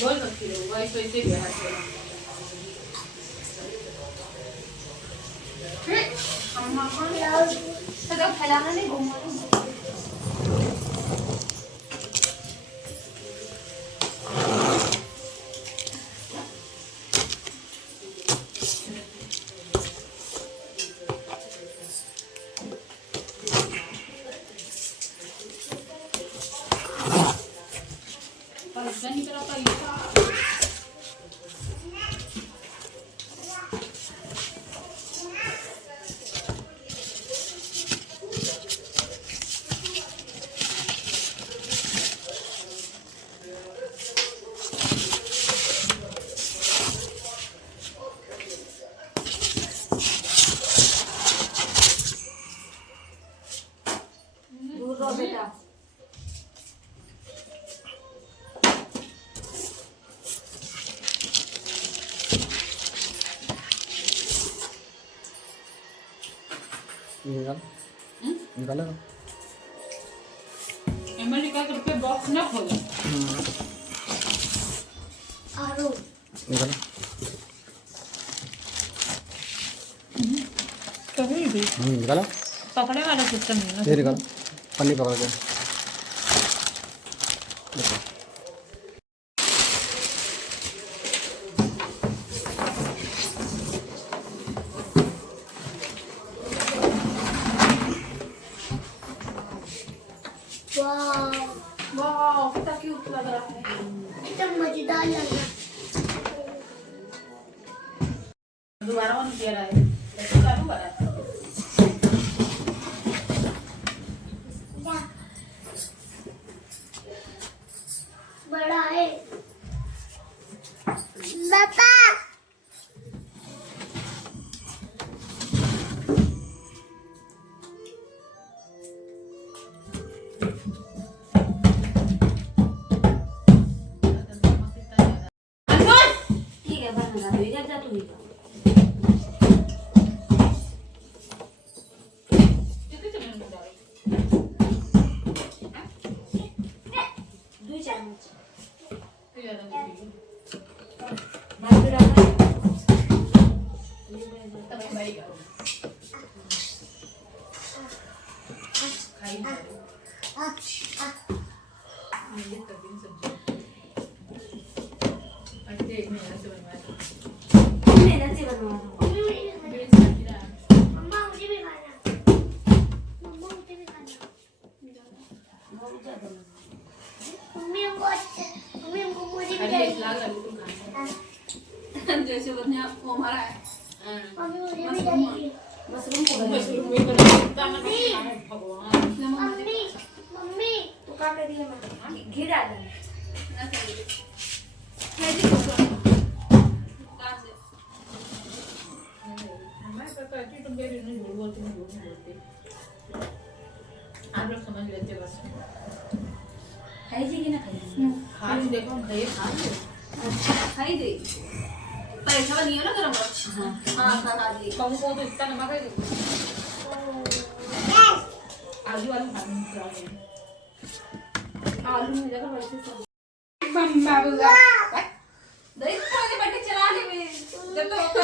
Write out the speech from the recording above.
बोल मत kilo vice वैसे भी हाथ में अम्मा कौन यार तो फैलाना नहीं घूमना नहीं करा पाई दूर रहो बेटा निकाला अमेरिका के बॉक्स ना खोलो आरो निकाला कभी भी निकाला पकड़े वाला सिस्टम नहीं है ये निकाला पन्नी पकड़ के वाह कितना क्यूट लग रहा है कितना मजेदार लग रहा है दोबारा ऑन किया रहा है ऐसे चालू करा है बड़ा है पापा ठीक है बना दो इधर जा तू ही कितने चम्मच में डाल दो चम्मच तो ज्यादा नहीं भाई डालना तब भाई का खाई ये तभी सब्जी अच्छे एक महीने से बनवाया मेहनत से बनवाना मम्मा मुझे भी खाना मम्मा मुझे भी खाना मम्मी हमको मुझे भी चाहिए जैसे बदने वो हमारा है मम्मी मुझे भी चाहिए मशरूम भी बना भगवान मम्मी मम्मी तो क्या कर दिया मैं घी डाल ना चाहिए आप लोग समझ लेते बस खाई कि ना खाई खा देखो खाइए खाई दे पैसा नहीं हो ना गरम हाँ खा दिए कम को तो इतना नमक है आलू आलू खाने आलू में जगह वैसे सब मम्मा बुला दही तो खाने बैठे चला ले जब तो